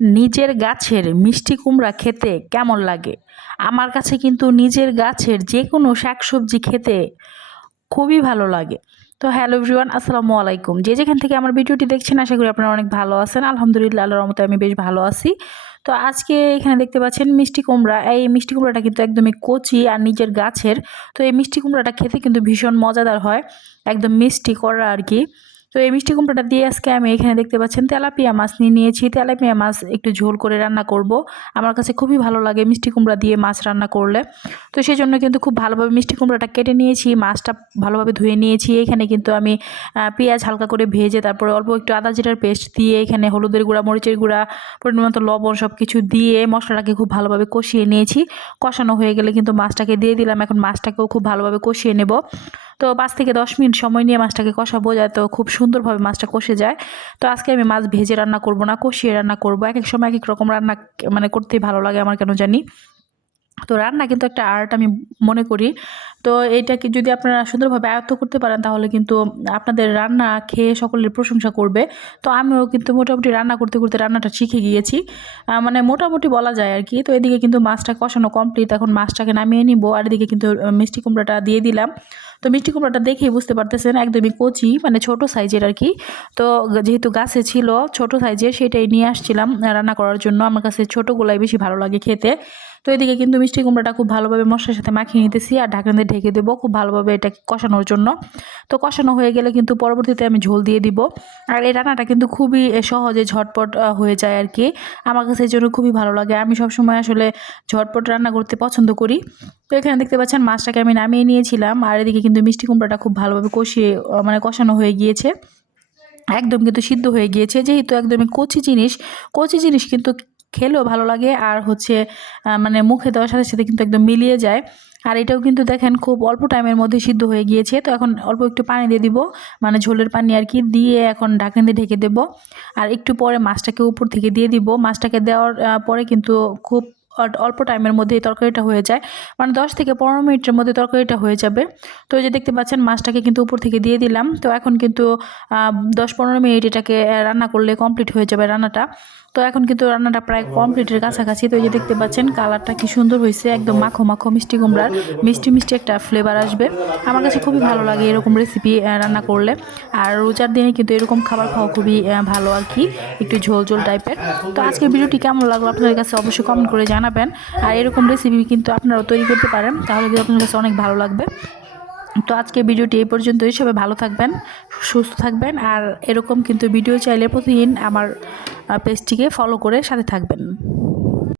নিজের গাছের মিষ্টি কুমড়া খেতে কেমন লাগে? আমার কাছে কিন্তু নিজের গাছের যেকোনো শাকসবজি খেতে খুবই ভালো লাগে। তো হ্যালো এভরিওয়ান, আসসালামু আলাইকুম। যে যেখান থেকে আমার ভিডিওটি দেখছেন আশা করি আপনারা অনেক ভালো আছেন। আলহামদুলিল্লাহ, আল্লাহর রহমতে আমি বেশ ভালো আছি। তো আজকে এখানে দেখতে পাচ্ছেন মিষ্টি কুমড়া। এই মিষ্টি কুমড়াটা কিন্তু একদমই কচি আর নিজের গাছের। তো এই মিষ্টি কুমড়াটা খেতে কিন্তু ভীষণ মজাদার হয়, একদম মিষ্টি কড়া আর কি। তো এই মিষ্টি কুমড়াটা দিয়ে আজকে আমি এখানে দেখতে পাচ্ছেন তেলাপিয়া মাছ নিয়ে নিয়েছি। তেলাপিয়া মাছ একটু ঝোল করে রান্না করব। আমার কাছে খুবই ভালো লাগে মিষ্টি কুমড়া দিয়ে মাছ রান্না করলে। তো সেই জন্য কিন্তু খুব ভালোভাবে মিষ্টি কুমড়াটা কেটে নিয়েছি, মাছটা ভালোভাবে ধুয়ে নিয়েছি। এখানে কিন্তু আমি পেঁয়াজ হালকা করে ভেজে তারপরে অল্প একটু আদা জিরার পেস্ট দিয়ে এখানে হলুদের গুঁড়া, মরিচের গুঁড়া, পরিমাণ মতো লবণ সব কিছু দিয়ে মশলাটাকে খুব ভালোভাবে কষিয়ে নিয়েছি। কষানো হয়ে গেলে কিন্তু মাছটাকে দিয়ে দিলাম। এখন মাছটাকেও খুব ভালোভাবে কষিয়ে নেব। তো ৫ থেকে ১০ মিনিট সময় নিয়ে মাছটাকে কষাবো, যায় তো খুব সুন্দরভাবে মাছটা কষে যায়। তো আজকে আমি মাছ ভেজে রান্না করব না, কষিয়ে রান্না করব। এক এক সময় এক এক রকম রান্না মানে করতেই ভালো লাগে আমার, কেন জানি। তো রান্না কিন্তু একটা আর্ট আমি মনে করি। তো এইটাকে যদি আপনারা সুন্দরভাবে আয়ত্ত করতে পারেন তাহলে কিন্তু আপনাদের রান্না খেয়ে সকলের প্রশংসা করবে। তো আমিও কিন্তু মোটামুটি রান্না করতে করতে রান্নাটা শিখে গিয়েছি, মানে মোটামুটি বলা যায় আর কি। তো এদিকে কিন্তু মাছটা কষানো কমপ্লিট, এখন মাছটাকে নামিয়ে নিব। আর এদিকে কিন্তু মিষ্টি কুমড়াটা দিয়ে দিলাম। তো মিষ্টি কুমড়াটা দেখেই বুঝতে পারতেছেন একদমই কচি, মানে ছোট সাইজের আর কি। তো যেহেতু গাছে ছিল ছোট সাইজের, সেটাই নিয়ে আসছিলাম রান্না করার জন্য। আমার কাছে ছোটোগুলাই বেশি ভালো লাগে খেতে। তো এদিকে কিন্তু মিষ্টি কুমড়াটা খুব ভালোভাবে মশলার সাথে মাখিয়ে নিতেছি আর ঢাকনা দিয়ে ঢেকে দেবো খুব ভালোভাবে এটা কষানোর জন্য। তো কষানো হয়ে গেলে কিন্তু পরবর্তীতে আমি ঝোল দিয়ে দিব। আর এই রান্নাটা কিন্তু খুবই সহজে ঝটপট হয়ে যায় আর কি। আমার কাছে এই জন্য খুবই ভালো লাগে। আমি সবসময় আসলে ঝটপট রান্না করতে পছন্দ করি। তো এখানে দেখতে পাচ্ছেন মাছটাকে আমি নামিয়ে নিয়েছিলাম। আর এদিকে কিন্তু মিষ্টি কুমড়াটা খুব ভালোভাবে কষিয়ে মানে কষানো হয়ে গিয়েছে, একদম কিন্তু সিদ্ধ হয়ে গিয়েছে। যেহেতু একদমই কচি জিনিস কিন্তু খেলেও ভালো লাগে আর হচ্ছে মানে মুখে দেওয়ার সাথে সাথে কিন্তু একদম মিলিয়ে যায়। আর এটাও কিন্তু দেখেন খুব অল্প টাইমের মধ্যে সিদ্ধ হয়ে গিয়েছে। তো এখন অল্প একটু পানি দিয়ে দিব, মানে ঝোলের পানি আর কি, দিয়ে এখন ঢাকনা দিয়ে ঢেকে দেব। আর একটু পরে মাছটাকে উপর থেকে দিয়ে দিব। মাছটাকে দেওয়ার পরে কিন্তু খুব অল্প টাইমের মধ্যে এই তরকারিটা হয়ে যায়, মানে 10 থেকে 15 মিনিটের মধ্যে তরকারিটা হয়ে যাবে। তো এই যে দেখতে পাচ্ছেন মাছটাকে কিন্তু উপর থেকে দিয়ে দিলাম। তো এখন কিন্তু 10-15 মিনিট এটাকে রান্না করলে কমপ্লিট হয়ে যাবে রান্নাটা। তো এখন কিন্তু রান্নাটা প্রায় কমপ্লিটের কাছাকাছি। তো এই যে দেখতে পাচ্ছেন কালারটা কি সুন্দর হয়েছে, একদম মাখো মাখো মিষ্টি কুমড়ার মিষ্টি মিষ্টি একটা ফ্লেভার আসবে। আমার কাছে খুবই ভালো লাগে এরকম রেসিপি রান্না করলে। আর রোজার দিনে কিন্তু এরকম খাবার খাওয়া খুবই ভালো আর কি, একটু ঝোল ঝোল টাইপের। তো আজকের ভিডিওটি কেমন লাগলো আপনাদের কাছে অবশ্যই কমেন্ট করে জানাবেন। আর এরকম রেসিপি কিন্তু আপনারাও তৈরি করতে পারেন, তাহলে কিন্তু আপনাদের কাছে অনেক ভালো লাগবে। তো আজকে ভিডিওটি এই পর্যন্তই। সবাই ভালো থাকবেন, সুস্থ থাকবেন। আর এরকম কিন্তু ভিডিও চাইলে প্রতিদিন আমার পেজটিকে ফলো করে সাথে থাকবেন।